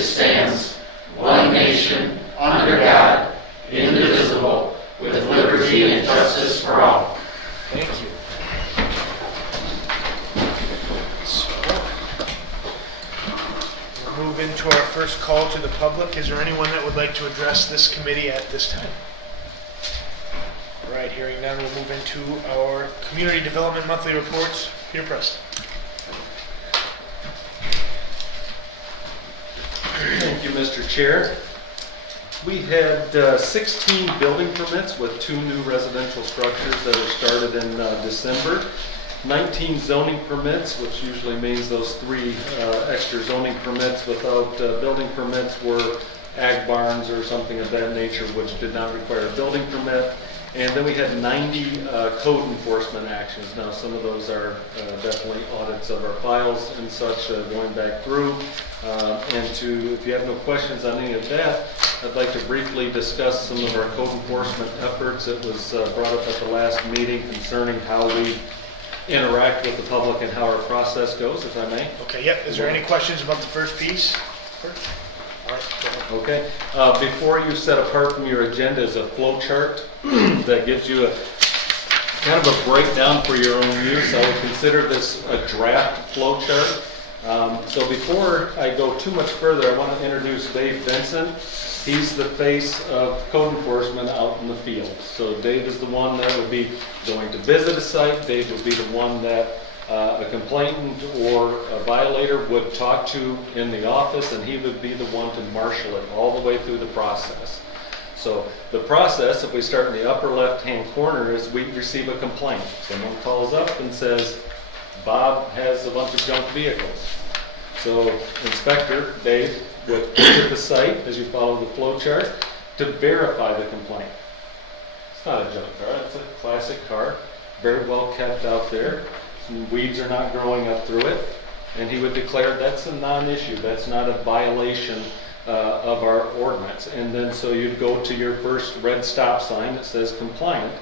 it stands, one nation, under God, indivisible, with liberty and justice for all. Thank you. So, we'll move into our first call to the public. Is there anyone that would like to address this committee at this time? All right, hearing none, we'll move into our Community Development Monthly Reports. Peter Preston. Thank you, Mr. Chair. We had 16 building permits with 2 new residential structures that are started in December. 19 zoning permits, which usually means those 3 extra zoning permits without building permits were ag barns or something of that nature, which did not require a building permit. And then we had 90 code enforcement actions. Now, some of those are definitely audits of our files and such going back through. If you have no questions on any of that, I'd like to briefly discuss some of our code enforcement efforts. It was brought up at the last meeting concerning how we interact with the public and how our process goes, if I may. Okay, yep. Is there any questions about the first piece? All right, go ahead. Okay. Before you set apart from your agenda is a flow chart that gives you a kind of a breakdown for your own use. I would consider this a draft flow chart. So before I go too much further, I want to introduce Dave Benson. He's the face of code enforcement out in the field. So Dave is the one that would be going to visit a site. Dave would be the one that a complainant or a violator would talk to in the office, and he would be the one to marshal it all the way through the process. So the process, if we start in the upper left-hand corner, is we receive a complaint. Someone calls up and says, Bob has a bunch of junk vehicles. So Inspector Dave would visit the site, as you follow the flow chart, to verify the complaint. It's not a junk car, it's a classic car, very well kept out there. Some weeds are not growing up through it, and he would declare that's a non-issue, that's not a violation of our ordinance. And then so you'd go to your first red stop sign that says compliant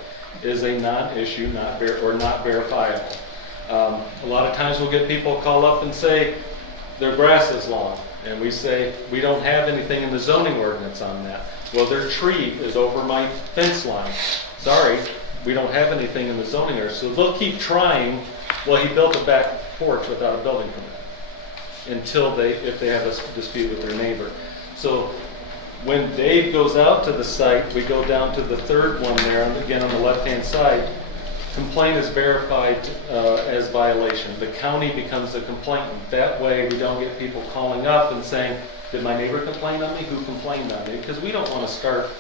is a non-issue, not verifiable. A lot of times we'll get people call up and say their grass is long, and we say we don't have anything in the zoning ordinance on that. Well, their tree is over my fence line. Sorry, we don't have anything in the zoning area. So they'll keep trying. Well, he built a back porch without a building permit if they have a dispute with their neighbor. So when Dave goes out to the site, we go down to the third one there, and again on the left-hand side, complaint is verified as violation. The county becomes the complainant. That way we don't get people calling up and saying, did my neighbor complain on me? Who complained on me? Because we don't want to start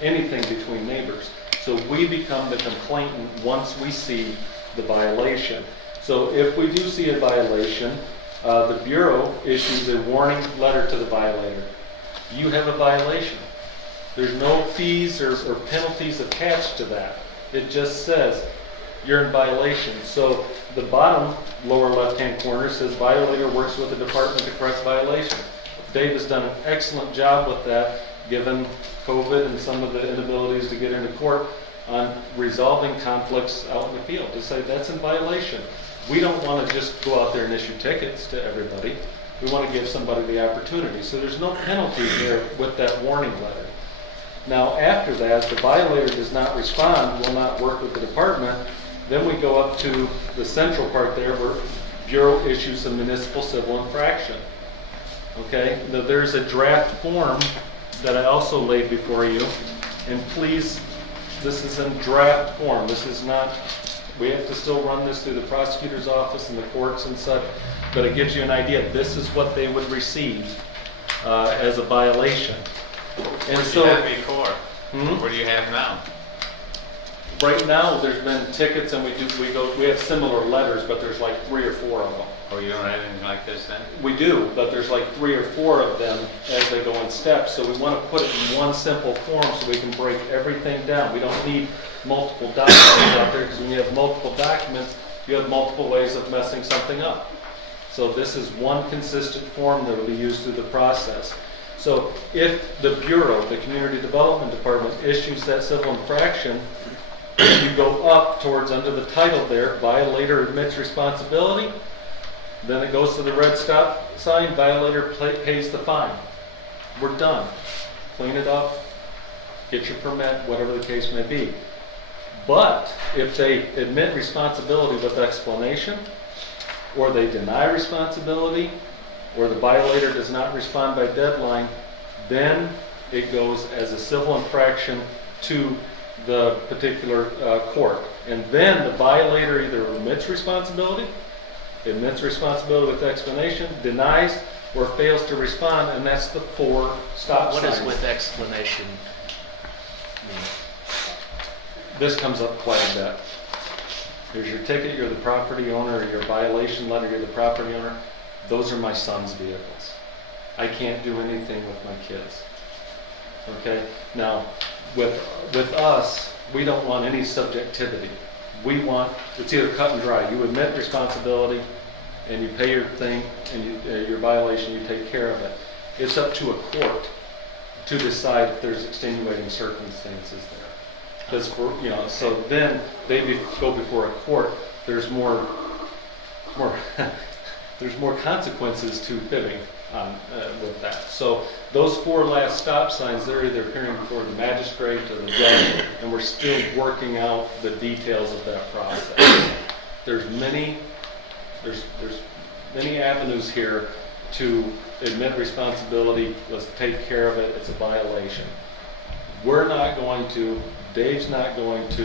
anything between neighbors. So we become the complainant once we see the violation. So if we do see a violation, the Bureau issues a warning letter to the violator. You have a violation. There's no fees or penalties attached to that. It just says you're in violation. So the bottom lower left-hand corner says violator works with the department to correct violation. Dave has done an excellent job with that, given COVID and some of the inabilities to get into court on resolving conflicts out in the field. To say that's in violation. We don't want to just go out there and issue tickets to everybody. We want to give somebody the opportunity. So there's no penalty there with that warning letter. Now after that, the violator does not respond, will not work with the department. Then we go up to the central part there where Bureau issues a municipal civil infraction. Okay, now there's a draft form that I also laid before you. And please, this is in draft form. This is not, we have to still run this through the prosecutor's office and the courts and such, but it gives you an idea. This is what they would receive as a violation. And What so, did you have before? What do you have now? right now, there's been tickets, and we have similar letters, but there's like 3 or 4 of them. Oh, you don't have anything like this then? We do, but there's like 3 or 4 of them as they go in steps. So we want to put it in one simple form so we can break everything down. We don't need multiple documents out there, because when you have multiple documents, you have multiple ways of messing something up. So this is one consistent form that will be used through the process. So if the Bureau, the Community Development Department, issues that civil infraction, you go up towards under the title there, violator admits responsibility. Then it goes to the red stop sign, violator pays the fine. we're done. Clean it up, get your permit, whatever the case may be. But if they admit responsibility with explanation, or they deny responsibility, or the violator does not respond by deadline, then it goes as a civil infraction to the particular court. And then the violator either admits responsibility with explanation, denies, or fails to respond, and that's the 4 stop signs. What does with explanation mean? This comes up quite a bit. Here's your ticket, you're the property owner, or your violation letter, you're the property owner. Those are my son's vehicles. I can't do anything with my kids. Okay? Now, with us, we don't want any subjectivity. We want, it's either cut and dry. You admit responsibility, and you pay your thing, and your violation, you take care of it. It's up to a court to decide if there's extenuating circumstances there. Because, so then they go before a court. There's more there's more consequences to fibbing with that. So those 4 last stop signs, they're either appearing before the magistrate or the judge, and we're still working out the details of that process. There's many avenues here to admit responsibility. Let's take care of it. It's a violation. We're not going to, Dave's not going to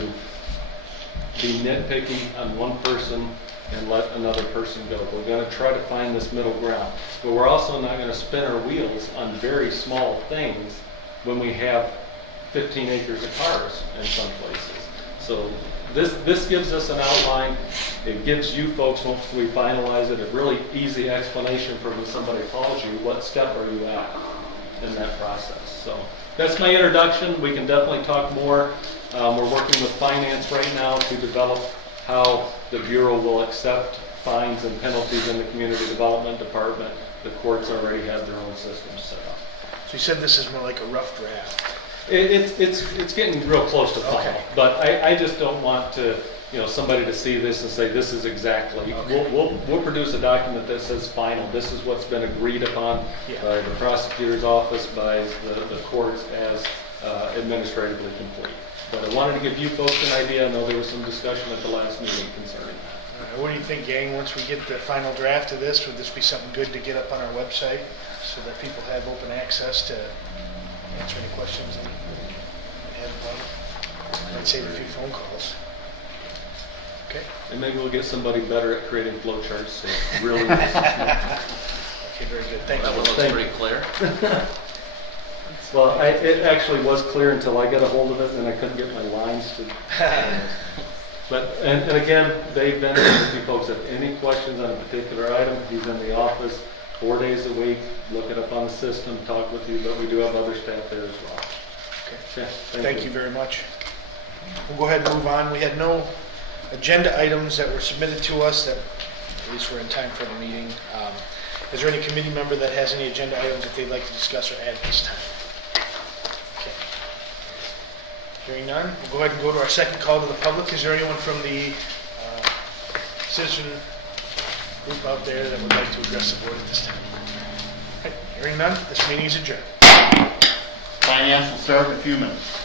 be nitpicking on one person and let another person go. We're going to try to find this middle ground. But we're also not going to spin our wheels on very small things when we have 15 acres of cars in some places. So this gives us an outline. It gives you folks, once we finalize it, a really easy explanation for when somebody calls you, what step are you at in that process. So that's my introduction. We can definitely talk more. We're working with finance right now to develop how the Bureau will accept fines and penalties in the Community Development Department. The courts already have their own systems set up. So you said this is more like a rough draft. It's getting real close to final, Okay. but I just don't want to, somebody to see this and say this is exactly. Okay. We'll produce a document that says final. This is what's been agreed upon by the prosecutor's office, by the courts as administratively complete. But I wanted to give you folks an idea. I know there was some discussion at the last meeting concerning that. All right, what do you think, gang? Once we get the final draft of this, would this be something good to get up on our website so that people have open access to answer any questions and have one? Might save a few phone calls. Okay. And maybe we'll get somebody better at creating flowcharts. So really. Okay, very good. Thank That you. one looks pretty clear. Well, it actually was clear until I got a hold of it, and I couldn't get my lines to. But and again, Dave Bennett, if you folks have any questions on a particular item, he's in the office 4 days a week. Look it up on the system, talk with you. But we do have other staff there as well. Okay. Yeah, Thank you very much. We'll go ahead and move on. We had no agenda items that were submitted to us that at least we're in time for the meeting. Is there any committee member that has any agenda items that they'd like to discuss or add at this time? Okay. Hearing none, we'll go ahead and go to our second call to the public. Is there anyone from the citizen group out there that would like to address the board at this time? Okay. Hearing none, this meeting is adjourned. Finance will start in a few minutes.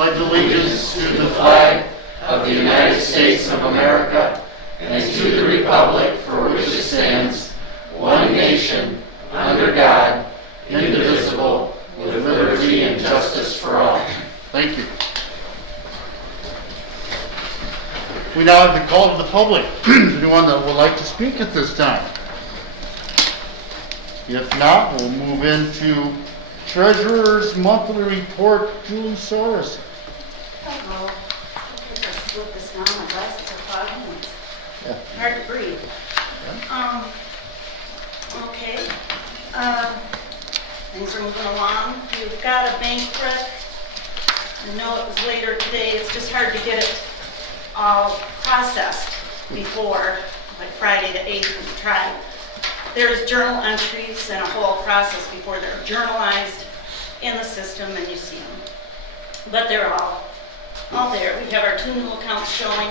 pledge allegiance to the flag of the United States of America and to the republic for which it stands, one nation, under God, indivisible, with liberty and justice for all. Thank you. We now have the call to the public. Anyone that would like to speak at this time? If not, we'll move into Treasurer's Monthly Report. Julie Soros. Hello. I think I slipped this down. My glasses are fogging. Yeah. It's hard to breathe. Okay. Things are moving along. You've got a banquet. I know it was later today. It's just hard to get it all processed before, like Friday the 8th when we tried. There's journal entries and a whole process before they're journalized in the system and you see them. But they're all there. We have our 2 new accounts showing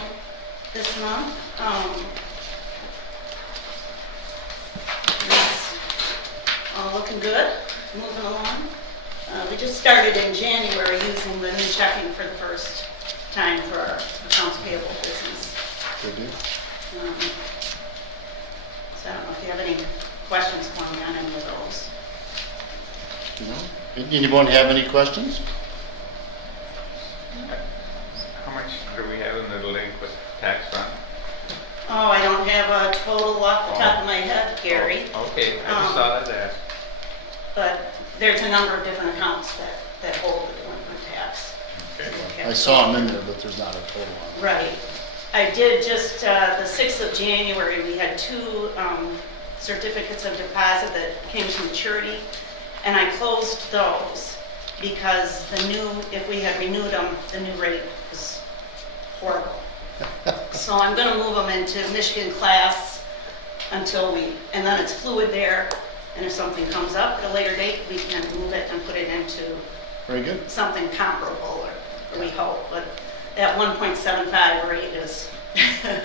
this month. It's all looking good, moving along. We just started in January using the new checking for the first time for our accounts payable business. So I don't know if you have any questions going on any of those. No? Anyone have any questions? How much do we have in the delinquent tax fund? Oh, I don't have a total off the top of my head, Gary, Okay, I just thought I'd ask. but there's a number of different accounts that hold the delinquent tax. Okay. I saw them in there, but there's not a total on it. Right. I did just, the 6th of January, we had 2 certificates of deposit that came to maturity, and I closed those because if we had renewed them, the new rate was horrible. So I'm going to move them into Michigan class and then it's fluid there, and if something comes up at a later date, we can move it and put it into Very good. something comparable, or we hope, but that 1.75 rate is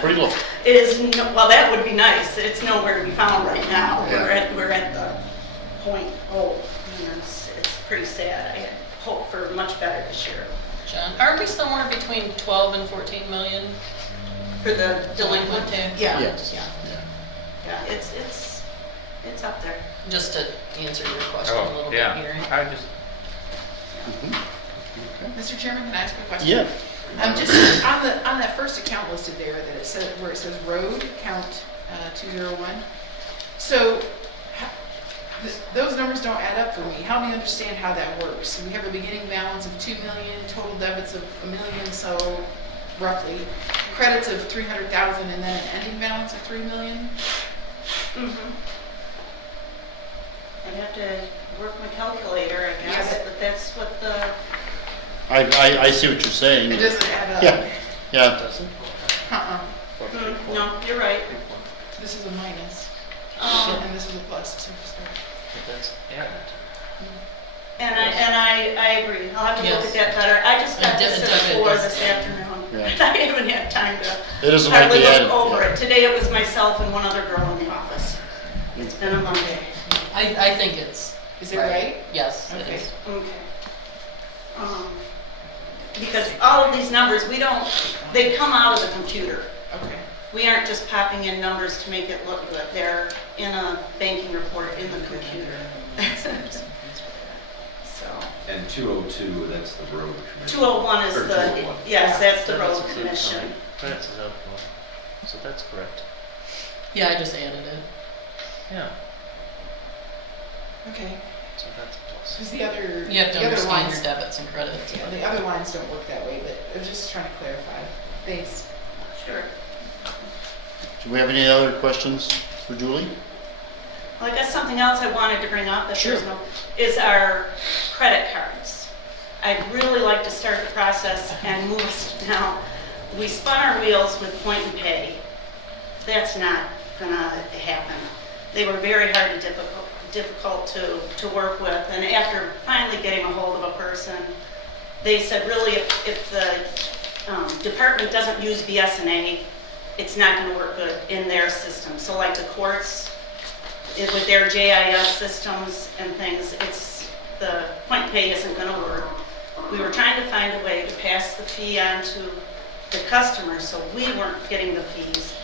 Pretty low. well, that would be nice. It's nowhere to be found right now. Yeah. We're at the point, and it's pretty sad. I had hoped for much better this year. John, aren't we somewhere between 12 and 14 million For the delinquent tax? Yeah. Yes. Yeah. Yeah, it's up there. Just to answer your question a Oh, little bit, yeah. Gary. I just, Mr. Chairman, can I ask a question? Yeah. Just on that first account listed there that it says, where it says road account 201. So those numbers don't add up for me. Help me understand how that works. We have a beginning balance of 2 million, total debits of $1 million, so roughly credits of 300,000, and then an ending balance of 3 million. I'd have to work my calculator, I guess, Yeah. but that's what the, I see what you're saying. It doesn't add up. Yeah. Yeah. no, you're right. This is a minus, Um, and this is a plus. So just And I agree. I'll have to look at Yes. that better. I just got And this debit at 4 is- this afternoon. Yeah. I haven't had time to It isn't like hardly they had. look over it. Today it was myself and one other girl in the office. It's been a Monday. I think it's. Is it right? Yes, it Okay. is. Okay. Because all of these numbers, they come out of the computer. Okay. We aren't just popping in numbers to make it look good. They're in a banking report in the computer. So, And 202, that's the road commission. 201 is Or the, 201. yes, that's the road commission. Credits is up, so that's correct. Yeah, I just added it. Yeah, Okay. so that's a plus. Because the other, You have to the other understand lines, your debits and credits. yeah, the other lines don't work that way, but I was just trying to clarify. Thanks. Sure. Do we have any other questions for Julie? Well, I guess something else I wanted to bring up, Sure. is our credit cards. I'd really like to start the process and move us now. We spun our wheels with Point and Pay. That's not gonna happen. They were very hard and difficult to work with. And after finally getting a hold of a person, they said really if the department doesn't use BS&A, it's not going to work good in their system. So like the courts, with their JIS systems and things, the Point and Pay isn't going to work. we were trying to find a way to pass the fee on to the customer so we weren't getting the fees.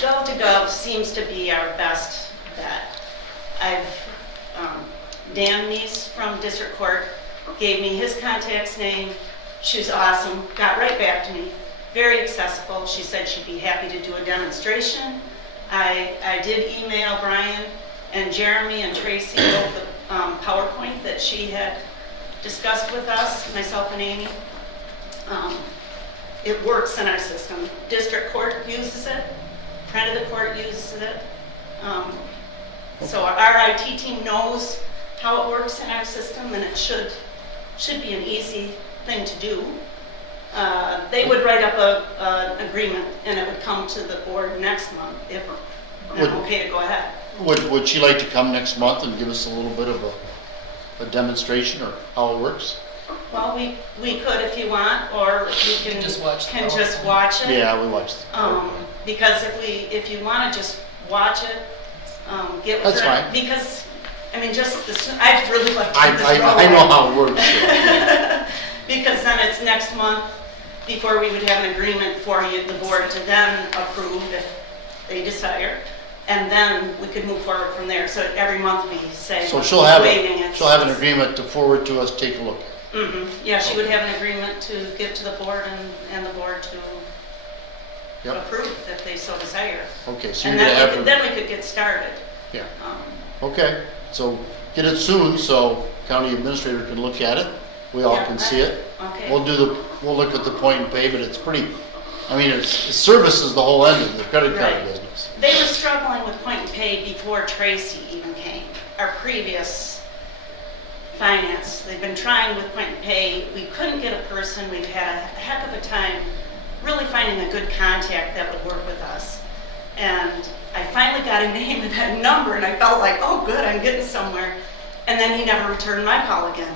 Gov2Gov seems to be our best bet. Dan Neese from District Court gave me his contact's name. She's awesome, got right back to me, very accessible. She said she'd be happy to do a demonstration. I did email Brian and Jeremy and Tracy both the PowerPoint that she had discussed with us, myself and Amy. It works in our system. District Court uses it, Friend of the Court uses it. So our IT team knows how it works in our system, and it should be an easy thing to do. They would write up an agreement, and it would come to the board next month if I'm okay to go ahead. Would she like to come next month and give us a little bit of a demonstration or how it works? Well, we could if you want, or you can Just watch the can just watch it. Yeah, we watched. Because if you want to just watch it, get with That's it. fine. Because, I mean, I'd really like to I get this know rolling. how it works. Yeah. Because then it's next month before we would have an agreement for you, the board to then approve if they desire. And then we could move forward from there. So every month we say, So she'll have waiting. an agreement to forward to us, take a look at. Mm-hmm. Yeah, she would have an agreement to give to the board and the board to Yep. approve if they so desire. Okay, so And you're gonna then, have then we could get started. Yeah. Um, Okay, so get it soon so county administrator can look at it. We all Yeah, can see it. Okay. We'll look at the point and pay, but it's pretty, I mean, it services the whole end of the credit card Right. business. They were struggling with point and pay before Tracy even came, our previous finance. They've been trying with point and pay. We couldn't get a person. We've had a heck of a time really finding a good contact that would work with us. And I finally got a name and a number, and I felt like, oh, good, I'm getting somewhere. And then he never returned my call again.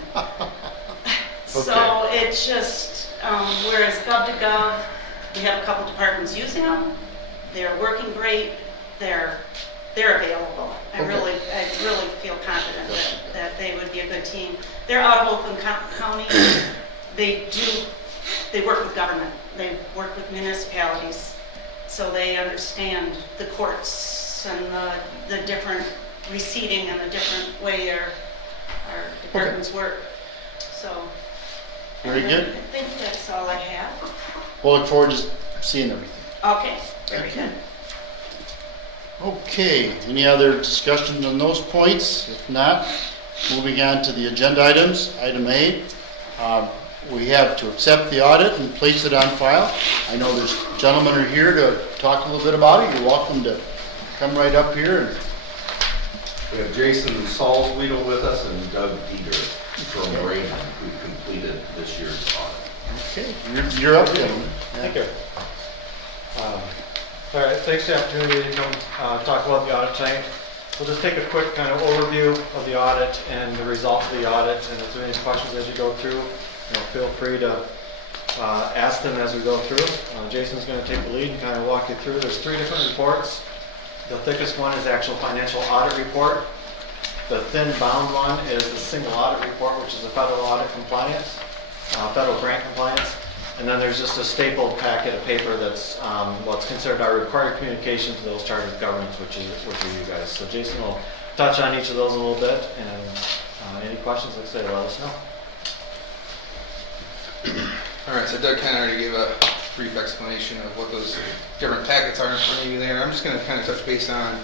So it's just, whereas Gov2Gov, we have a couple departments using them. They're working great. They're available. I Okay. really feel confident that they would be a good team. They're out of Oakland County. They work with government. They work with municipalities. So they understand the courts and the different receipting and the different way our departments work. So. Very good. I think that's all I have. We'll look forward to seeing everything. Okay, very good. Okay, any other discussion on those points? If not, moving on to the agenda items. Item A, we have to accept the audit and place it on file. I know there's gentlemen are here to talk a little bit about it. You're welcome to come right up here. We have Jason Salzwedel with us and Doug Dieter from Raymond, who completed this year's audit. Okay, you're up, gentlemen. Thank you. All right, thanks for the opportunity to come talk about the audit tonight. We'll just take a quick kind of overview of the audit and the results of the audit, and if there are any questions as you go through, feel free to ask them as we go through. Jason's going to take the lead and kind of walk you through. There's 3 different reports. The thickest one is the actual financial audit report. The thin bound one is the single audit report, which is the federal audit compliance, federal grant compliance. And then there's just a stapled packet of paper that's what's considered our required communication to those charged with governance, which are you guys. So Jason will touch on each of those a little bit, and any questions, like I say, let us know. All right, so Doug kind of already gave a brief explanation of what those different packets are in front of you there. I'm just going to kind of touch base on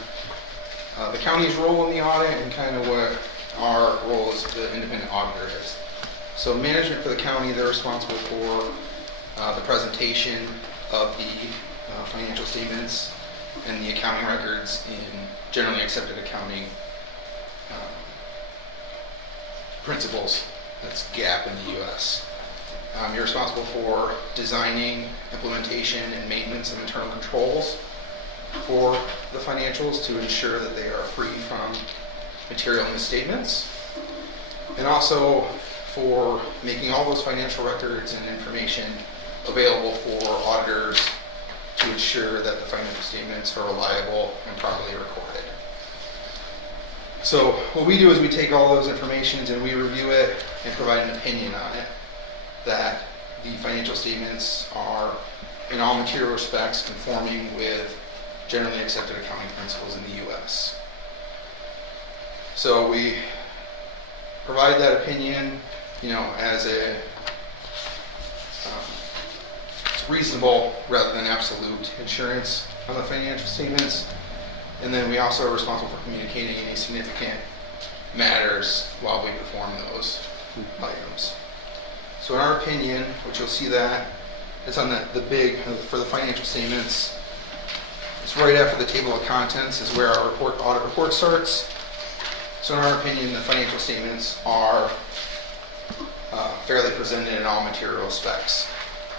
the county's role in the audit and kind of what our role as the independent auditor is. So management for the county, they're responsible for the presentation of the financial statements and the accounting records in generally accepted accounting principles. That's GAAP in the U.S. You're responsible for designing, implementation, and maintenance of internal controls for the financials to ensure that they are free from material misstatements, and also for making all those financial records and information available for auditors to ensure that the financial statements are reliable and properly recorded. So what we do is we take all those informations and we review it and provide an opinion on it, that the financial statements are in all material respects conforming with generally accepted accounting principles in the U.S. So we provide that opinion, as a it's reasonable rather than absolute insurance on the financial statements. And then we also are responsible for communicating any significant matters while we perform those items. So in our opinion, which you'll see that, it's on the big, for the financial statements, it's right after the table of contents is where our audit report starts. So in our opinion, the financial statements are fairly presented in all material specs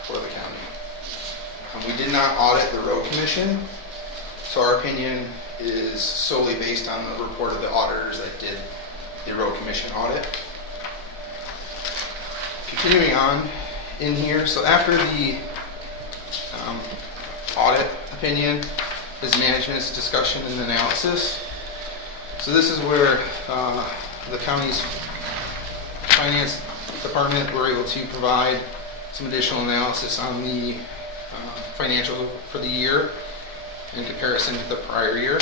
for the county. We did not audit the road commission, so our opinion is solely based on the report of the auditors that did the road commission audit. Continuing on in here, so after the audit opinion is management's discussion and analysis. So this is where the county's finance department were able to provide some additional analysis on the financials for the year in comparison to the prior year.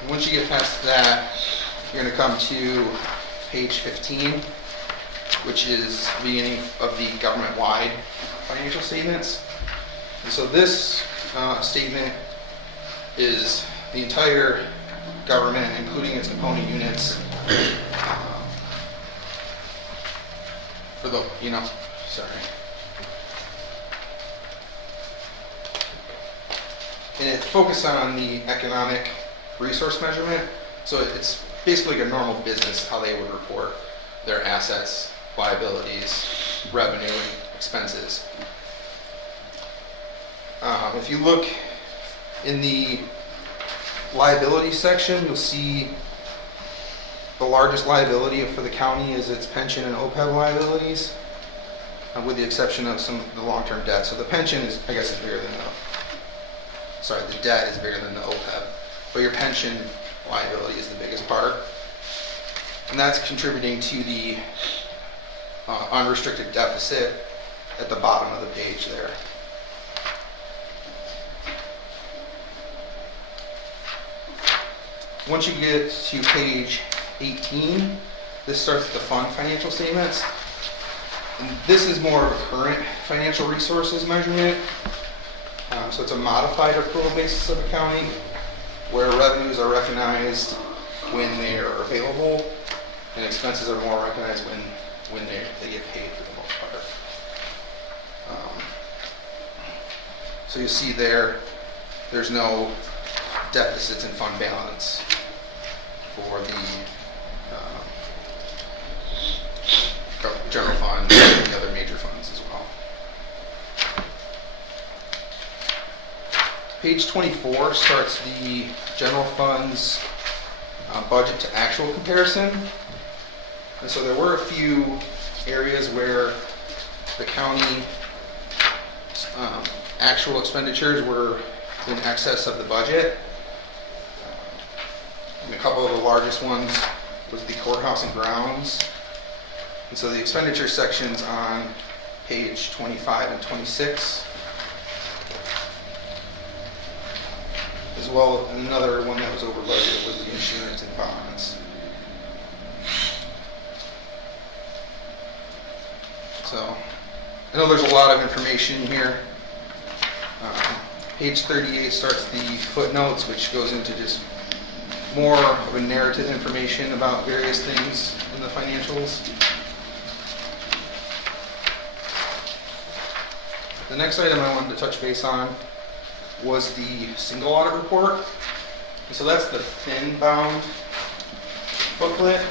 And once you get past that, you're going to come to page 15, which is the beginning of the government-wide financial statements. And so this statement is the entire government, including its component units, for the, sorry. And it's focused on the economic resource measurement. So it's basically like a normal business, how they would report their assets, liabilities, revenue, and expenses. If you look in the liability section, you'll see the largest liability for the county is its pension and OPEB liabilities, with the exception of some of the long-term debt. So the pension is, I guess, is bigger than the debt is bigger than the OPEB, but your pension liability is the biggest part. And that's contributing to the unrestricted deficit at the bottom of the page there. Once you get to page 18, this starts the fund financial statements. And this is more of a current financial resources measurement. So it's a modified accrual basis of accounting where revenues are recognized when they are available and expenses are more recognized when they get paid for the most part. So you see there's no deficits in fund balance for the general fund and the other major funds as well. Page 24 starts the general fund's budget to actual comparison. And so there were a few areas where the county actual expenditures were in excess of the budget. And a couple of the largest ones was the courthouse and grounds. And so the expenditure sections on page 25 and 26, as well as another one that was over budget was the insurance and bonds. So I know there's a lot of information here. Page 38 starts the footnotes, which goes into just more of a narrative information about various things in the financials. The next item I wanted to touch base on was the single audit report. And so that's the thin bound booklet.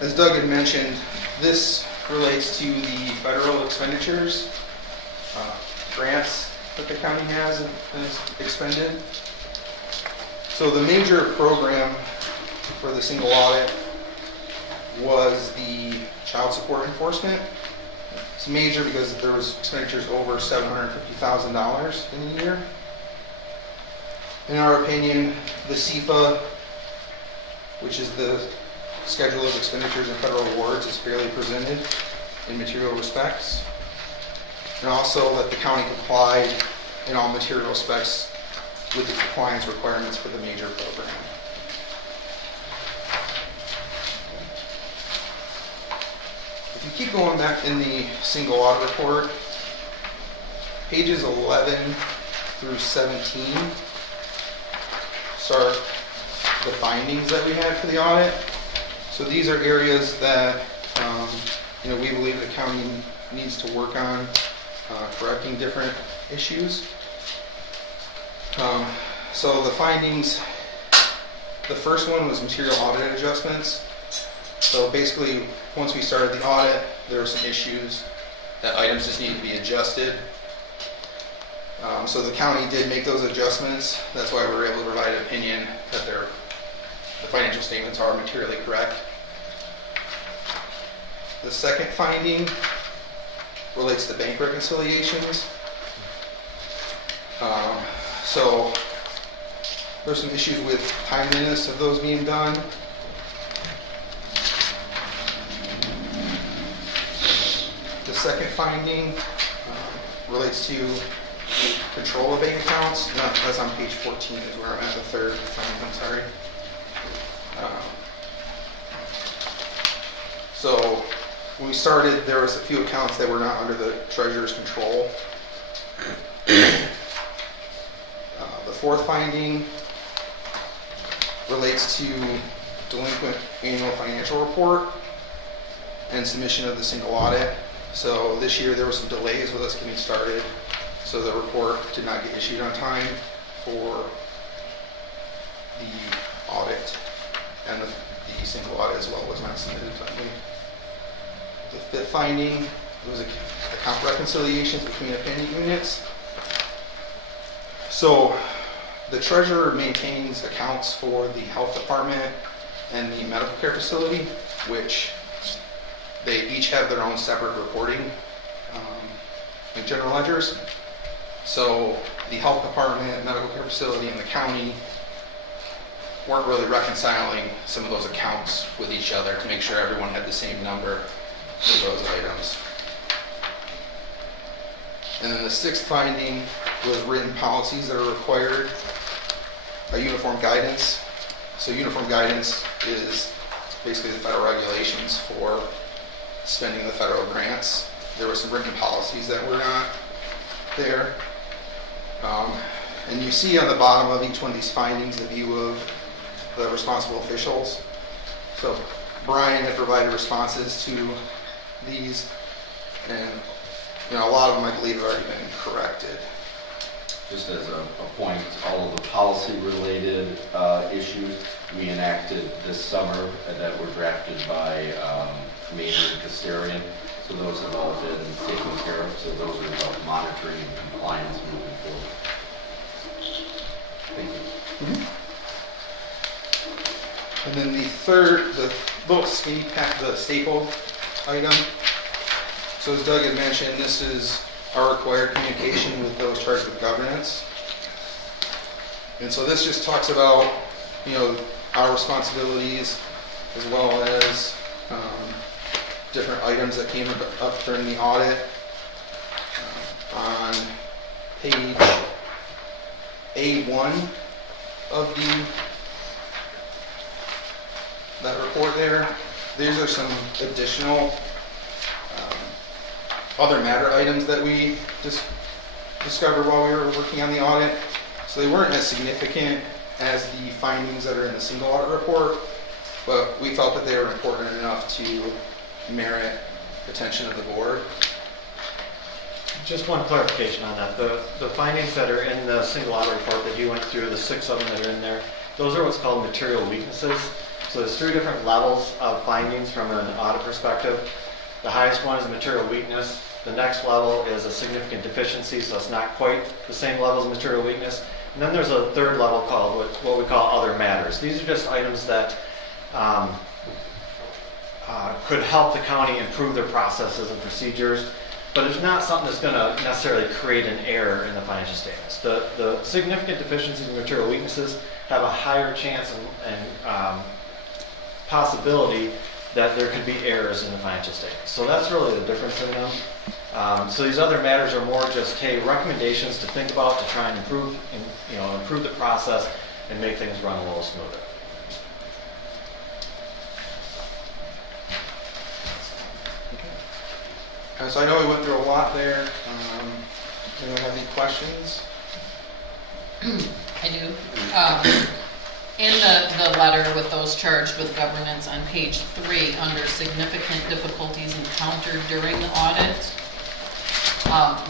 As Doug had mentioned, this relates to the federal expenditures, grants that the county has and has expended. So the major program for the single audit was the child support enforcement. It's major because there was expenditures over $750,000 in a year. In our opinion, the CFA, which is the Schedule of Expenditures and Federal Awards, is fairly presented in material respects. And also that the county complied in all material respects with the compliance requirements for the major program. If you keep going back in the single audit report, pages 11 through 17 start the findings that we had for the audit. So these are areas that we believe the county needs to work on correcting different issues. So the findings, the first one was material audit adjustments. So basically, once we started the audit, there were some issues that items just needed to be adjusted. So the county did make those adjustments. That's why we were able to provide an opinion that the financial statements are materially correct. The second finding relates to bank reconciliations. So there's some issues with timeliness of those being done. The second finding relates to control of bank accounts. No, that's on page 14 is where I'm at, the third finding, I'm sorry. So when we started, there was a few accounts that were not under the treasurer's control. The fourth finding relates to delinquent annual financial report and submission of the single audit. So this year there were some delays with us getting started, so the report did not get issued on time for the audit, and the single audit as well was not submitted timely. The fifth finding was account reconciliations between opinion units. So the treasurer maintains accounts for the health department and the medical care facility, which they each have their own separate reporting in general ledgers. So the health department, medical care facility, and the county weren't really reconciling some of those accounts with each other to make sure everyone had the same number for those items. And then the sixth finding was written policies that are required by uniform guidance. So uniform guidance is basically the federal regulations for spending the federal grants. There were some written policies that were not there. And you see on the bottom of each one of these findings the view of the responsible officials. So Brian had provided responses to these, and a lot of them I believe have already been corrected. Just as a point, all of the policy-related issues we enacted this summer that were drafted by Major and Custarian. So those have all been taken care of. So those are about monitoring and compliance moving forward. Thank you. Mm-hmm. And then the third, the little skinny pack, the staple item. So as Doug had mentioned, this is our required communication with those charged with governance. And so this just talks about, our responsibilities as well as different items that came up during the audit. On page A1 of that report there, these are some additional other matter items that we just discovered while we were working on the audit. So they weren't as significant as the findings that are in the single audit report, but we felt that they were important enough to merit attention of the board. Just one clarification on that. The findings that are in the single audit report that you went through, the 6 of them that are in there, those are what's called material weaknesses. So there's 3 different levels of findings from an audit perspective. The highest one is a material weakness. The next level is a significant deficiency, so it's not quite the same level as material weakness. And then there's a third level called what we call other matters. These are just items that could help the county improve their processes and procedures. but it's not something that's going to necessarily create an error in the financial statements. The significant deficiencies and material weaknesses have a higher chance and possibility that there could be errors in the financial statements. So that's really the difference in them. So these other matters are more just, hey, recommendations to think about to try and improve the process and make things run a little smoother. So I know we went through a lot there. Anyone have any questions? I do. In the letter with those charged with governance on page 3, under significant difficulties encountered during the audit,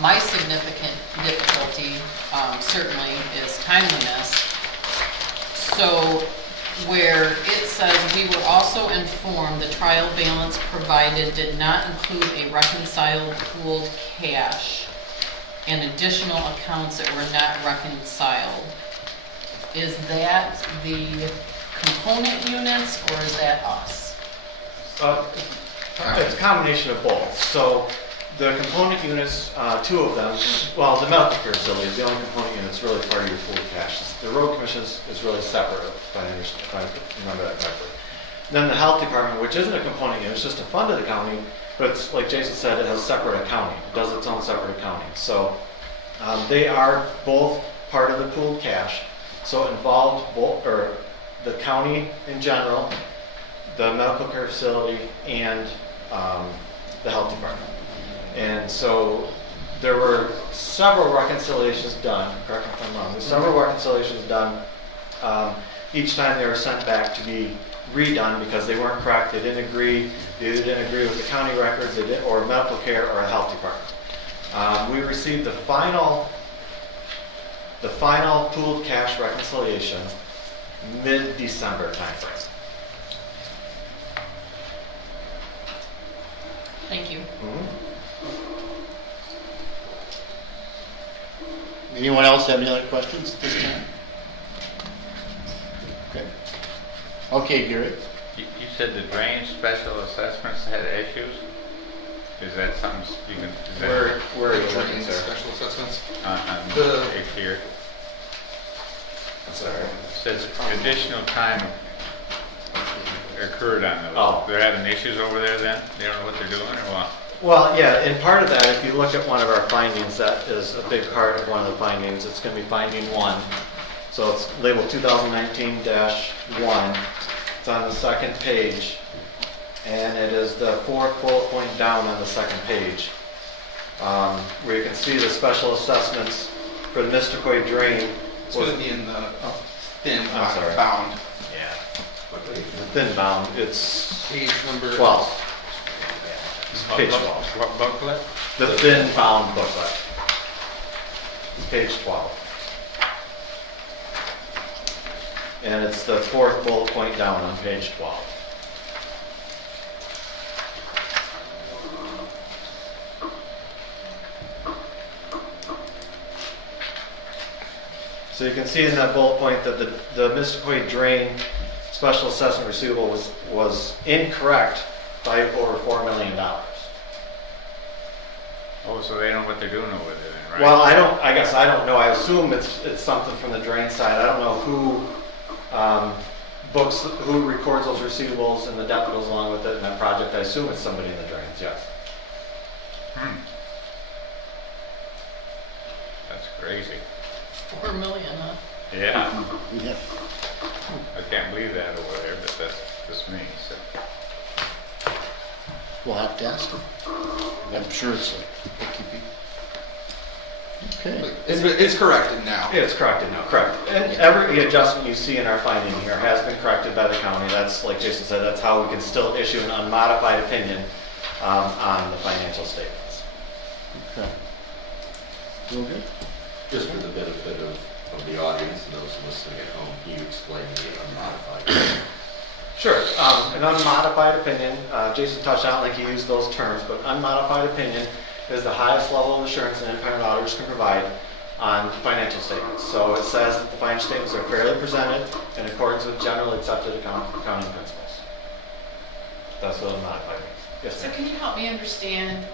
my significant difficulty certainly is timeliness. So where it says we were also informed the trial balance provided did not include a reconciled pooled cash and additional accounts that were not reconciled. Is that the component units or is that us? It's a combination of both. So the component units, 2 of them, well, the medical care facility is the only component unit that's really part of your pooled cash. The road commission is really separate, if I remember that correctly. Then the health department, which isn't a component unit, it's just a fund of the county, but it's, like Jason said, it has separate accounting. It does its own separate accounting. So they are both part of the pooled cash. So it involved both, or the county in general, the medical care facility, and the health department. And so there were several reconciliations done, correct me if I'm wrong, there's several reconciliations done. Each time they were sent back to be redone because they weren't correct, they didn't agree with the county records, or medical care, or a health department. We received the final pooled cash reconciliation mid-December timeframe. Thank you. Anyone else have any other questions at this time? Okay. Okay, Gary. You said the drain special assessments had issues? Is that something you can, is that Where are you looking, sir? Special assessments. on The- page here? I'm sorry. It says additional time occurred on those. Oh. They're having issues over there then? They don't know what they're doing or what? Well, yeah, and part of that, if you look at one of our findings, that is a big part of one of the findings. It's going to be finding 1. So it's labeled 2019-1. It's on the second page, and it is the 4th bullet point down on the second page, where you can see the special assessments for the Mysticoid drain. It's going to be in the thin I'm sorry. bound Yeah. The thin bound, it's page number 12. Page 12. What booklet? The thin bound booklet. It's page 12. And it's the 4th bullet point down on page 12. So you can see in that bullet point that the Mysticoid drain special assessment receivable was incorrect by over $4 million. Oh, so they know what they're doing over there then, right? Well, I guess I don't know. I assume it's something from the drain side. I don't know who records those receivables and the debt that goes along with it in that project. I assume it's somebody in the drains, yes. That's crazy. 4 million, huh? Yeah, Yeah. I can't believe that over there, but that's just me, so. We'll have to ask them. I'm sure it's a bookkeeping. Okay. It's corrected now. Yeah, it's corrected now, correct. And every adjustment you see in our finding here has been corrected by the county. That's, like Jason said, that's how we can still issue an unmodified opinion on the financial statements. Okay. Real good. Just for the benefit of the audience and those listening at home, can you explain the unmodified? Sure. An unmodified opinion, Jason touched on, like he used those terms, but unmodified opinion is the highest level of assurance that independent auditors can provide on financial statements. So it says that the financial statements are fairly presented in accordance with generally accepted accounting principles. That's what unmodified means. Yes, So ma'am. can you help me understand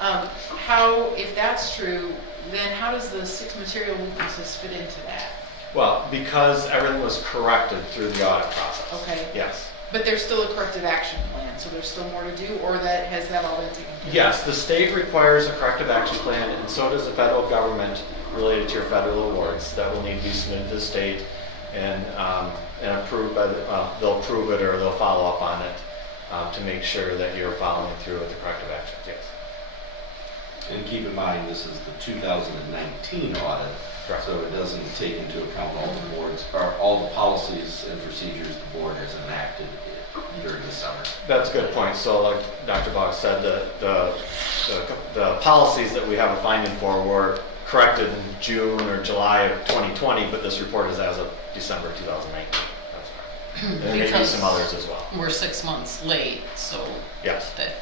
How, if that's true, then how does the 6 material weaknesses fit into that? Well, because everything was corrected through the audit process. Okay. Yes. But there's still a corrective action plan, so there's still more to do, or has that all been taken care of? Yes, the state requires a corrective action plan, and so does the federal government related to your federal awards that will need to be submitted to the state and approved by they'll approve it or they'll follow up on it to make sure that you're following through with the corrective actions. Yes. And keep in mind, this is the 2019 audit, Correct. so it doesn't take into account all the boards, or all the policies and procedures the board has enacted during the summer. That's a good point. So like Dr. Boggs said, the policies that we have a finding for were corrected in June or July of 2020, but this report is as of December 2019. That's right. And maybe Because some others as well. We're 6 months late, so Yes. that,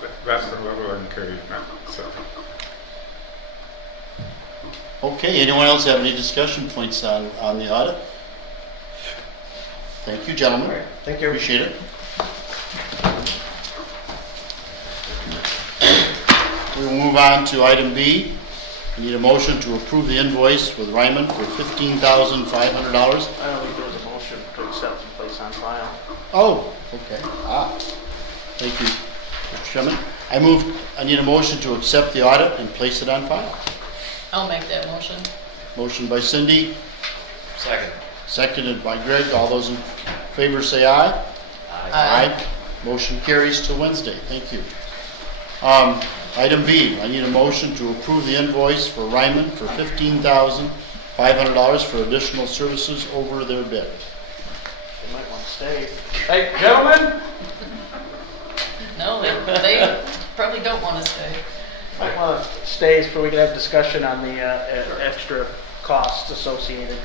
But that's the level of encouragement, so. Okay, anyone else have any discussion points on the audit? Thank you, gentlemen. Thank you. Appreciate it. We will move on to item B. I need a motion to approve the invoice with Ryman for $15,500. I don't think there was a motion to accept and place on file. Oh, okay. Thank you, Mr. Chairman. I need a motion to accept the audit and place it on file. I'll make that motion. Motion by Cindy, Second. seconded by Greg. All those in favor say aye. Aye. Motion carries till Wednesday. Thank you. Item B, I need a motion to approve the invoice for Ryman for $15,500 for additional services over their bid. They might want to stay. Hey, gentlemen, No, they probably don't want to stay. might want to stay so we can have discussion on the extra costs associated.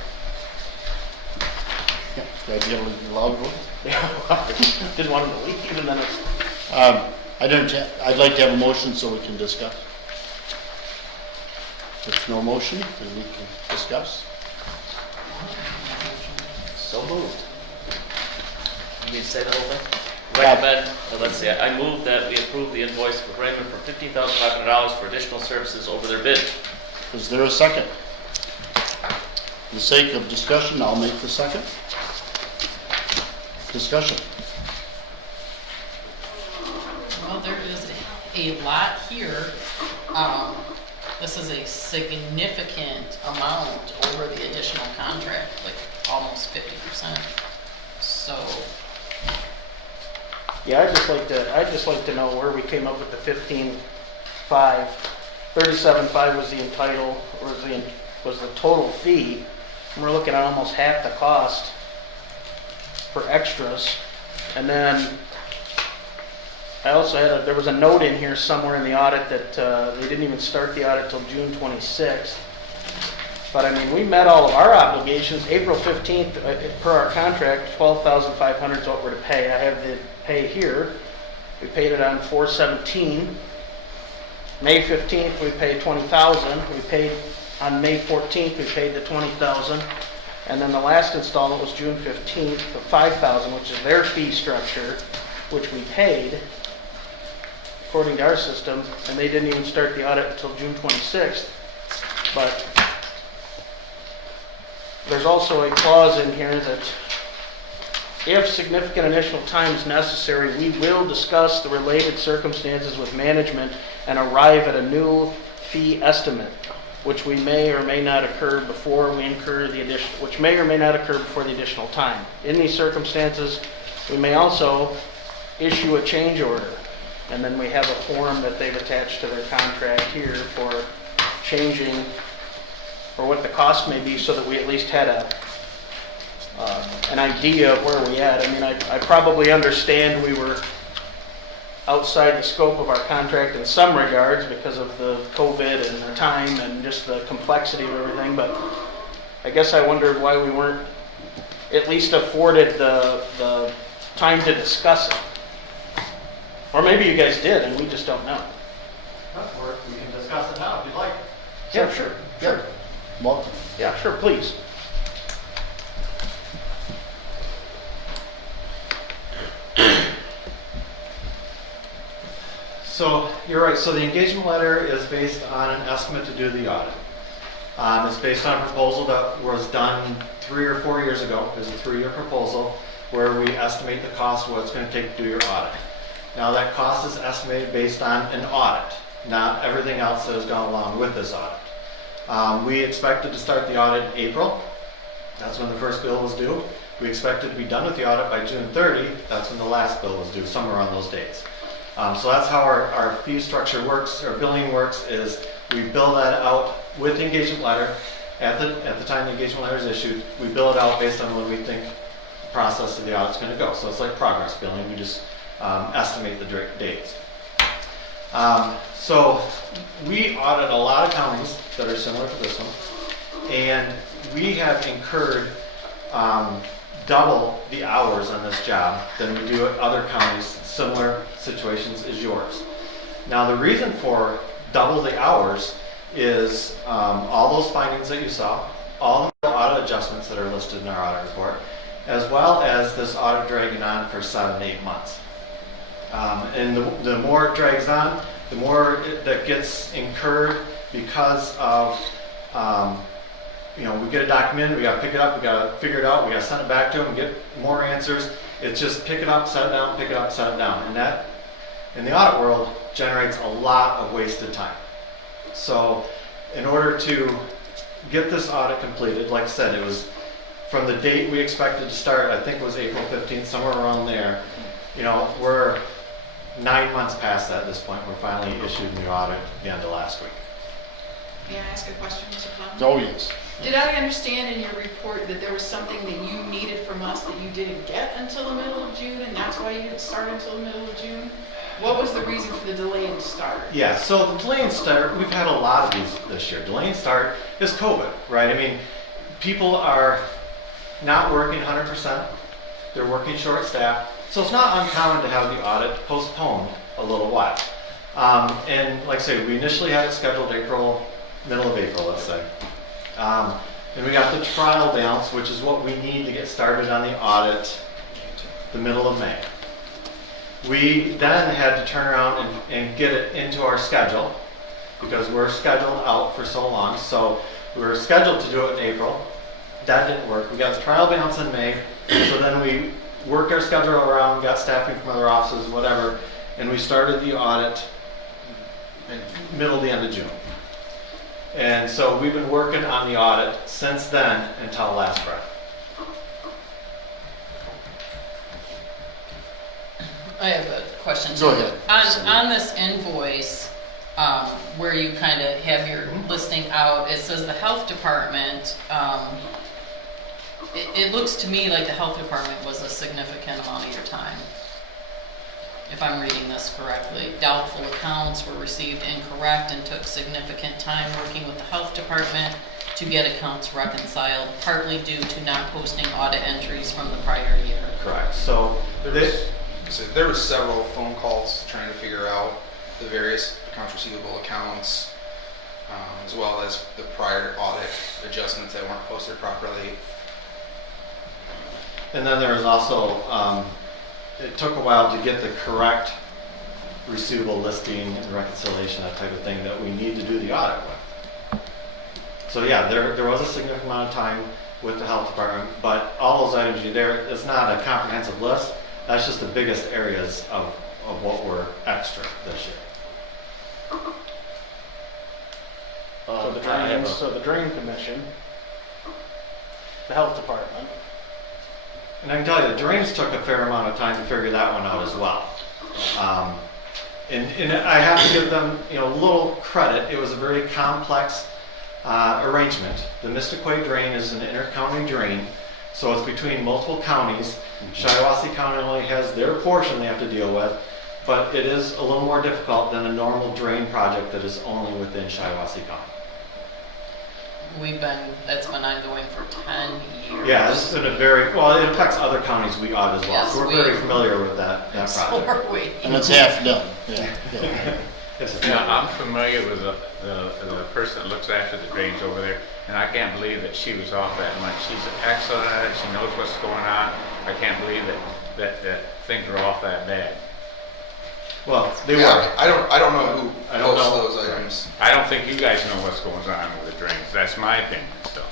Yeah, do I get a loud vote? Didn't want them to leave, and then it's... I'd like to have a motion so we can discuss. If there's no motion, then we can discuss. So moved. You mean to say the whole thing? Recommend. Let's see, I move that we approve the invoice for Raymond for $15,500 for additional services over their bid. Is there a second? For the sake of discussion, I'll make the second. Discussion. Well, there is a lot here. This is a significant amount over the additional contract, like almost 50%. So, Yeah, I'd just like to know where we came up with the 15.5. 37.5 was the entitle, or was the total fee. And we're looking at almost half the cost for extras. And then I also there was a note in here somewhere in the audit that they didn't even start the audit till June 26th. But I mean, we met all of our obligations. April 15th, per our contract, $12,500 is what we're to pay. I have the pay here. We paid it on 4/17. May 15th, we paid $20,000. We paid on May 14th, we paid the $20,000. And then the last installment was June 15th of $5,000, which is their fee structure, which we paid according to our system, and they didn't even start the audit until June 26th. But there's also a clause in here that if significant initial time is necessary, we will discuss the related circumstances with management and arrive at a new fee estimate, which may or may not occur before we incur the additional time. In these circumstances, we may also issue a change order. And then we have a form that they've attached to their contract here for changing, or what the cost may be, so that we at least had an idea of where we at. I mean, I probably understand we were outside the scope of our contract in some regards because of the COVID and the time and just the complexity of everything, but I guess I wondered why we weren't at least afforded the time to discuss it. Or maybe you guys did and we just don't know. We can discuss it now if you'd like. Yeah, sure. Welcome. Yeah, sure, please. So you're right. So the engagement letter is based on an estimate to do the audit. It's based on a proposal that was done 3 or 4 years ago. There's a 3-year proposal where we estimate the cost of what it's going to take to do your audit. Now that cost is estimated based on an audit, not everything else that has gone along with this audit. We expected to start the audit in April. That's when the first bill was due. We expected to be done with the audit by June 30. That's when the last bill was due, somewhere around those dates. So that's how our fee structure works, our billing works, is we bill that out with the engagement letter. At the time the engagement letter is issued, we bill it out based on when we think the process of the audit is going to go. So it's like progress billing. We just estimate the dates. So we audit a lot of counties that are similar to this one, and we have incurred double the hours on this job than we do at other counties, similar situations as yours. Now the reason for double the hours is all those findings that you saw, all the audit adjustments that are listed in our audit report, as well as this audit dragging on for 7 to 8 months. And the more it drags on, the more that gets incurred because of we get a document, we got to pick it up, we got to figure it out, we got to send it back to them, get more answers. It's just pick it up, set it down, pick it up, set it down. And that, in the audit world, generates a lot of wasted time. So in order to get this audit completed, like I said, it was from the date we expected to start, I think it was April 15th, somewhere around there. We're 9 months past that at this point. We're finally issued the audit at the end of last week. May I ask a question, Mr. Plum? Oh, yes. Did I understand in your report that there was something that you needed from us that you didn't get until the middle of June, and that's why you didn't start until the middle of June? What was the reason for the delay in start? Yeah, so the delay in start, we've had a lot of these this year. Delay in start is COVID, right? I mean, people are not working 100%. They're working short-staffed. So it's not uncommon to have the audit postponed a little while. And like I say, we initially had it scheduled middle of April, let's say. And we got the trial balance, which is what we need to get started on the audit the middle of May. We then had to turn around and get it into our schedule because we're scheduled out for so long. So we were scheduled to do it in April. That didn't work. We got the trial balance in May. So then we worked our schedule around, got staffing from other offices, whatever, and we started the audit in middle to end of June. And so we've been working on the audit since then until last breath. I have a question. Go ahead. On this invoice, where you kind of have your listing out, it says the health department, it looks to me like the health department was a significant amount of your time. If I'm reading this correctly, doubtful accounts were received incorrect and took significant time working with the health department to get accounts reconciled, partly due to not posting audit entries from the prior year. Correct. So There were several phone calls trying to figure out the various accounts receivable accounts, as well as the prior audit adjustments that weren't posted properly. and then there was also, it took a while to get the correct receivable listing and reconciliation, that type of thing that we need to do the audit with. So yeah, there was a significant amount of time with the health department, but all those items it's not a comprehensive list. That's just the biggest areas of what were extra this year. So the drain commission, the health department. And I can tell you, the drains took a fair amount of time to figure that one out as well. And I have to give them, a little credit. It was a very complex arrangement. The Mystic-Quay drain is an inter-county drain, so it's between multiple counties. Shiawassee County only has their portion they have to deal with, but it is a little more difficult than a normal drain project that is only within Shiawassee County. That's been ongoing for 10 years. Yeah, this has been it affects other counties we audit as well, Yes, so we're very familiar with that So project. are we. And it's half done. Yeah. Yes, I'm familiar with the person that looks after the drains over there, and I can't believe that she was off that much. She's excellent at it. She knows what's going on. I can't believe that things are off that bad. Well, they Yeah, were. I don't know who I don't posts know. those items. I don't think you guys know what's going on with the drains. That's my opinion, so.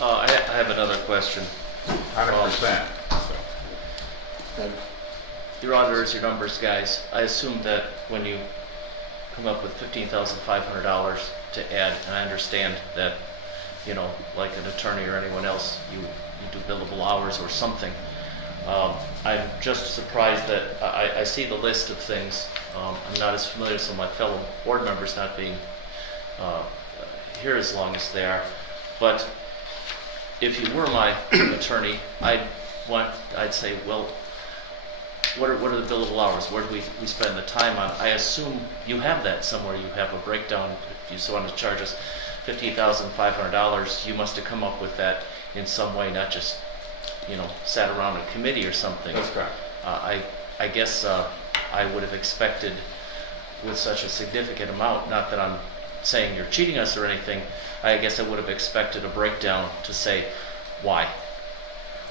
I have another question. 100%, so. Your auditors, your numbers guys, I assume that when you come up with $15,500 to add, and I understand that, you know, like an attorney or anyone else, you do billable hours or something. I'm just surprised that I see the list of things. I'm not as familiar with some of my fellow board members not being here as long as they are. But if you were my attorney, I'd say, well, what are the billable hours? Where do we spend the time on? I assume you have that somewhere. You have a breakdown. If you so want to charge us $15,500, you must have come up with that in some way, not just, you know, sat around a committee or something. That's correct. I guess I would have expected with such a significant amount, not that I'm saying you're cheating us or anything, I guess I would have expected a breakdown to say why.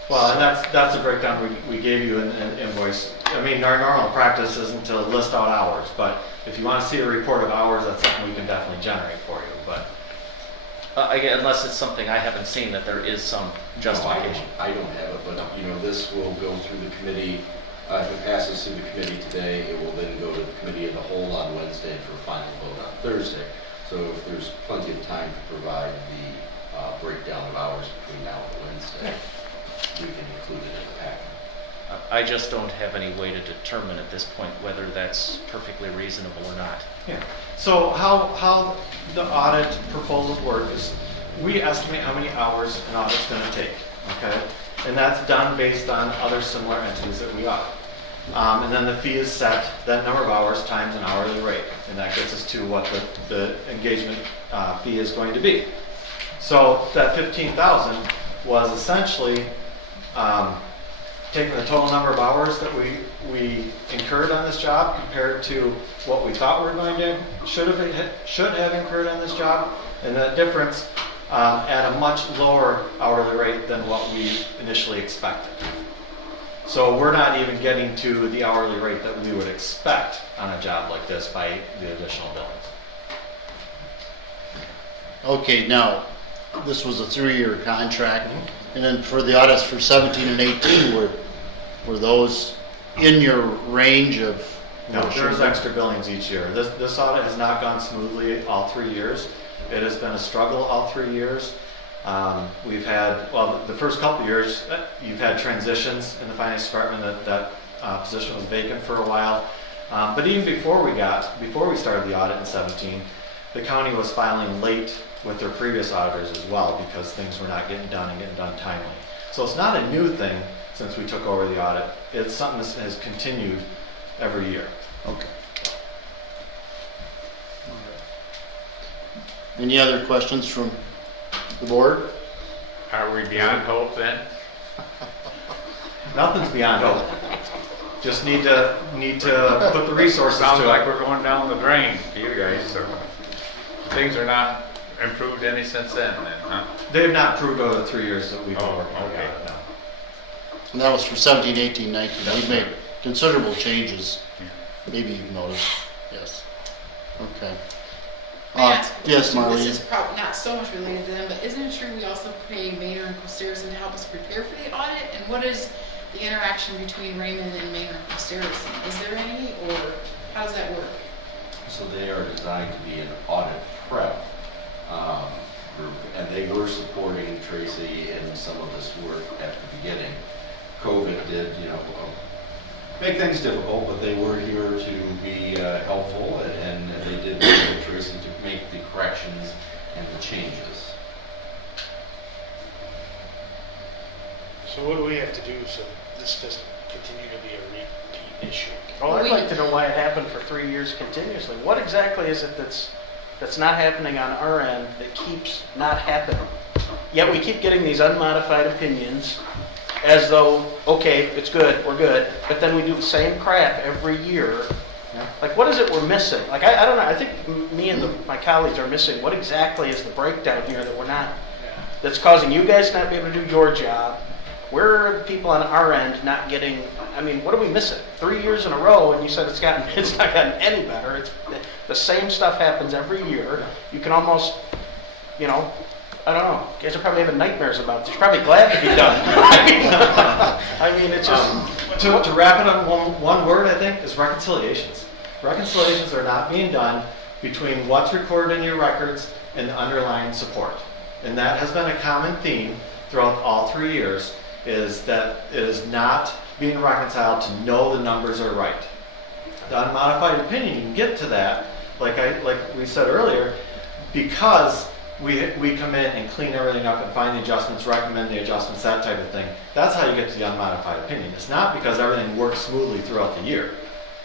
Well, and that's the breakdown we gave you in invoice. I mean, our normal practice isn't to list out hours, but if you want to see a report of hours, that's something we can definitely generate for you. But Again, unless it's something I haven't seen, that there is some justification. No, I don't have it, but, you know, this will go through the committee. If it passes through the committee today, it will then go to the committee of the whole on Wednesday for final vote on Thursday. So if there's plenty of time to provide the breakdown of hours between now and Wednesday, we can include it in the packet. I just don't have any way to determine at this point whether that's perfectly reasonable or not. yeah. So how the audit proposals work is we estimate how many hours an audit's going to take. Okay, and that's done based on other similar entities that we audit. And then the fee is set, that number of hours times an hourly rate, and that gets us to what the engagement fee is going to be. So that 15,000 was essentially taking the total number of hours that we incurred on this job compared to what we thought we were going to should have incurred on this job, and that difference at a much lower hourly rate than what we initially expected. So we're not even getting to the hourly rate that we would expect on a job like this by the additional billings. Okay, now, this was a 3-year contract, and then for the audits for 17 and 18, were those in your range of? No, there's extra billings each year. This audit has not gone smoothly all 3 years. It has been a struggle all 3 years. We've had, well, the first couple of years, you've had transitions in the finance department. That position was vacant for a while. But even before we started the audit in 17, the county was filing late with their previous auditors as well because things were not getting done and getting done timely. So it's not a new thing since we took over the audit. It's something that has continued every year. Okay. Any other questions from the board? Are we beyond hope then? Nothing's beyond hope. Just need to put the resources to it. Sounds like we're going down the drain to you guys, so things are not improved any since then, huh? They have not improved over the 3 years that we've been Oh, working on okay. it now. And that was for 17, 18, 19. That's We've made right. considerable changes. Yeah. Maybe you've noticed. Yes. Okay. May I ask a Yes, question? This Marlene. is probably not so much related to them, but isn't it true we also pay Maynard and Costeras to help us prepare for the audit? And what is the interaction between Raymond and Maynard and Costeras? Is there any, or how does that work? So they are designed to be an audit prep group, and they were supporting Tracy in some of this work at the beginning. COVID did, make things difficult, but they were here to be helpful, and they did work with Tracy to make the corrections and the changes. So what do we have to do so this doesn't continue to be a repeat issue? Well, I'd like to know why it happened for 3 years continuously. What exactly is it that's not happening on our end that keeps not happening? Yet we keep getting these unmodified opinions as though, okay, it's good, we're good, but then we do the same crap every year. Like, what is it we're missing? Like, I don't know, I think me and my colleagues are missing. What exactly is the breakdown here that we're not, that's causing you guys not to be able to do your job, where are the people on our end not getting, I mean, what are we missing? 3 years in a row, and you said it's not gotten any better. It's, the same stuff happens every year. You can almost, you know, I don't know, you guys are probably having nightmares about this. You're probably glad to be done. I mean, it's just... To wrap it up in one word, I think, is reconciliations. Reconciliations are not being done between what's recorded in your records and the underlying support. And that has been a common theme throughout all 3 years, is that it is not being reconciled to know the numbers are right. The unmodified opinion, you can get to that, like we said earlier, because we come in and clean everything up and find the adjustments, recommend the adjustments, that type of thing. That's how you get to the unmodified opinion. It's not because everything works smoothly throughout the year.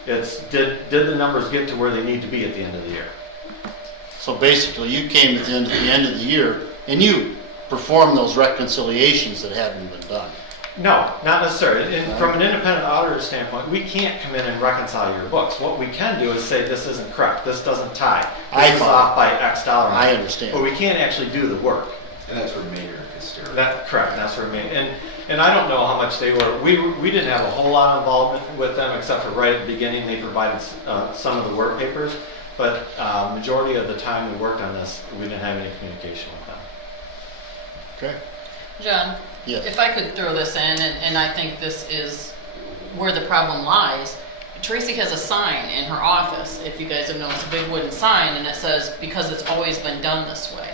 It's did the numbers get to where they need to be at the end of the year? So basically, you came at the end of the year, and you performed those reconciliations that hadn't been done. No, not necessarily. From an independent auditor standpoint, we can't come in and reconcile your books. What we can do is say this isn't correct, this doesn't tie, this is off by X dollar. I understand. But we can't actually do the work. And that's where Maynard is there. That's correct. That's where and I don't know how much they were. We didn't have a whole lot of involvement with them, except for right at the beginning they provided some of the work papers. But majority of the time we worked on this, we didn't have any communication with them. Okay. John, Yes. if I could throw this in, and I think this is where the problem lies. Tracy has a sign in her office, if you guys have noticed, a big wooden sign, and it says, because it's always been done this way.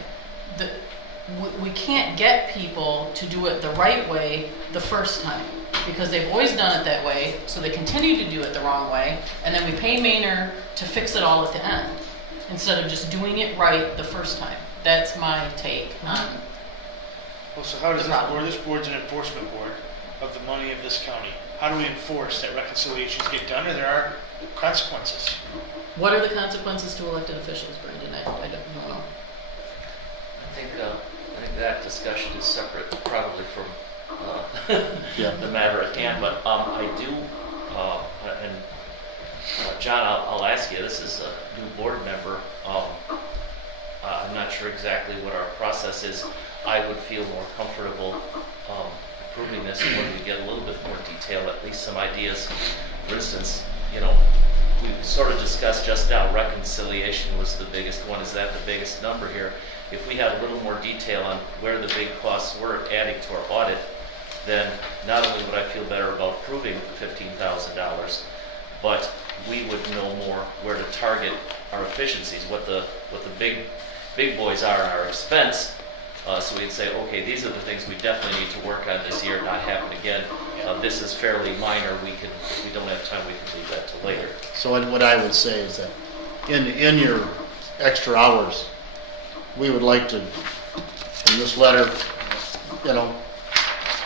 We can't get people to do it the right way the first time, because they've always done it that way, so they continue to do it the wrong way, and then we pay Maynard to fix it all at the end, instead of just doing it right the first time. That's my take on. Well, so how does this board's an enforcement board of the money of this county. How do we enforce that reconciliations get done, or there are consequences? What are the consequences to elected officials, Brendan? I don't know. I think that discussion is separate probably from the matter at hand, but I do, and John, I'll ask you, this is a new board member. I'm not sure exactly what our process is. I would feel more comfortable approving this when we get a little bit more detail, at least some ideas. For instance, we sort of discussed just now, reconciliation was the biggest one. Is that the biggest number here? If we had a little more detail on where the big costs were adding to our audit, then not only would I feel better about approving $15,000, but we would know more where to target our efficiencies, what the big boys are in our expense. So we'd say, okay, these are the things we definitely need to work on this year, not happen again. This is fairly minor. If we don't have time, we can leave that to later. So what I would say is that in your extra hours, we would like to, in this letter,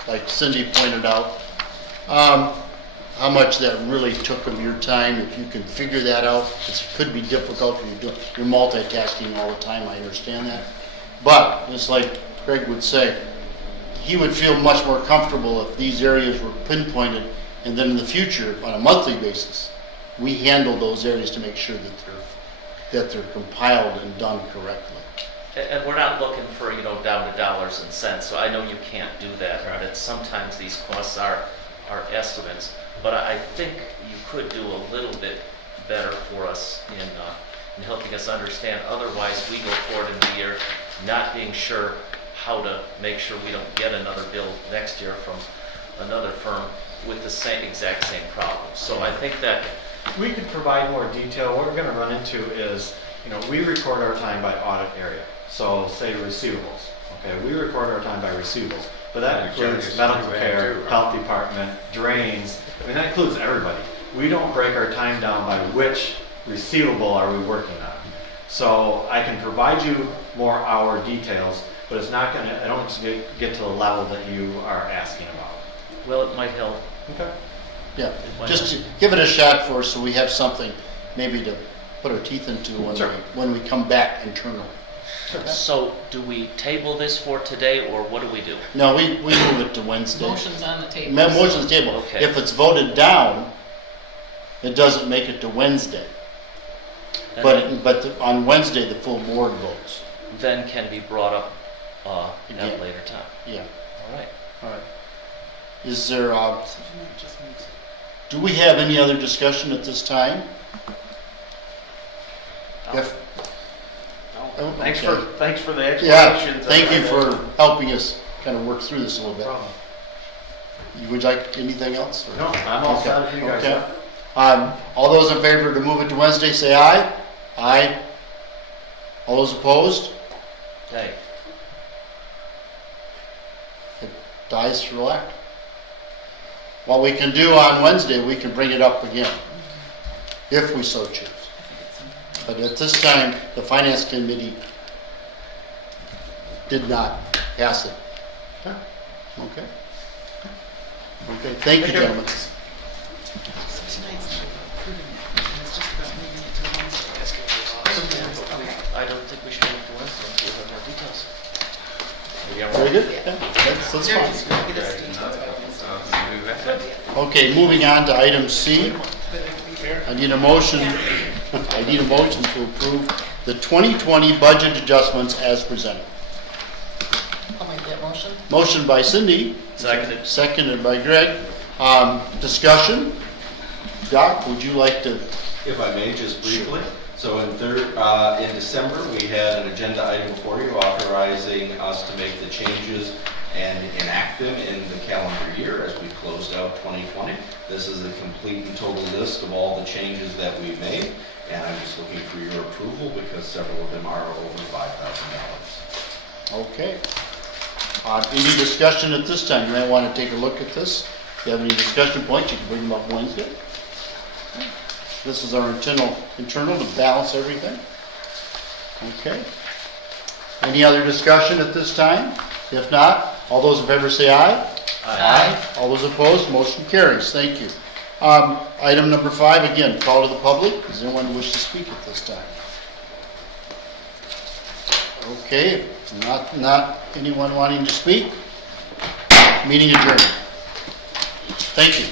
like Cindy pointed out, how much that really took of your time. If you can figure that out, it could be difficult when you're multitasking all the time. I understand that. But, just like Greg would say, he would feel much more comfortable if these areas were pinpointed, and then in the future, on a monthly basis, we handle those areas to make sure that they're compiled and done correctly. And we're not looking for, down to dollars and cents, so I know you can't do that. Right. That sometimes these costs are estimates, but I think you could do a little bit better for us in helping us understand. Otherwise, we go forward in the year not being sure how to make sure we don't get another bill next year from another firm with the exact same problem. So I think that we could provide more detail. What we're going to run into is, we record our time by audit area. So say receivables. Okay, we record our time by receivables, but that includes medical care, health department, drains. That includes everybody. We don't break our time down by which receivable are we working on. So I can provide you more hour details, but it's not going to, I don't get to the level that you are asking about. Well, it might help. Okay. Yeah, just to give it a shot for us so we have something maybe to put our teeth into when we come back internally. Okay. So do we table this for today, or what do we do? No, we move it to Wednesday. Motion's on the table. Motion's on the table. Okay. If it's voted down, it doesn't make it to Wednesday. But on Wednesday, the full board votes. Then can be brought up at a later time. Yeah. All right. Is there, do we have any other discussion at this time? If, Oh, Thanks okay. for the Yeah, explanations. thank you for helping us kind of work through this a little bit. Would you like anything else? or- No, I'm all set if you guys Okay. are. All those in favor to move it to Wednesday, say aye. Aye. All those opposed? Hey, It dies for lack. What we can do on Wednesday, we can bring it up again, if we so choose. But at this time, the Finance Committee did not pass it. Okay. Okay, thank you, gentlemen. So tonight's not approving it, it's just about moving it to Wednesday. Okay. I don't think we should move to Wednesday until we have more details. Very good. Yeah, that's They're fine. just gonna get us details about Wednesday. Okay, moving on to item C. But it'll be there. I need a motion to approve the 2020 budget adjustments as presented. I'll make that motion. Motion by Cindy. Seconded. Seconded by Greg. Discussion? Doc, would you like to? If I may, just briefly. So in December, we had an agenda item before you authorizing us to make the changes and enact them in the calendar year as we closed out 2020. This is a complete and total list of all the changes that we've made, and I'm just looking for your approval because several of them are over $5,000. Okay. Any discussion at this time? You might want to take a look at this. If you have any discussion points, you can bring them up Wednesday. This is our internal to balance everything. Okay. Any other discussion at this time? If not, all those in favor say aye. Aye. All those opposed, motion carries. Thank you. Item number 5, again, call to the public. Does anyone wish to speak at this time? Okay, not anyone wanting to speak? Meeting adjourned. Thank you.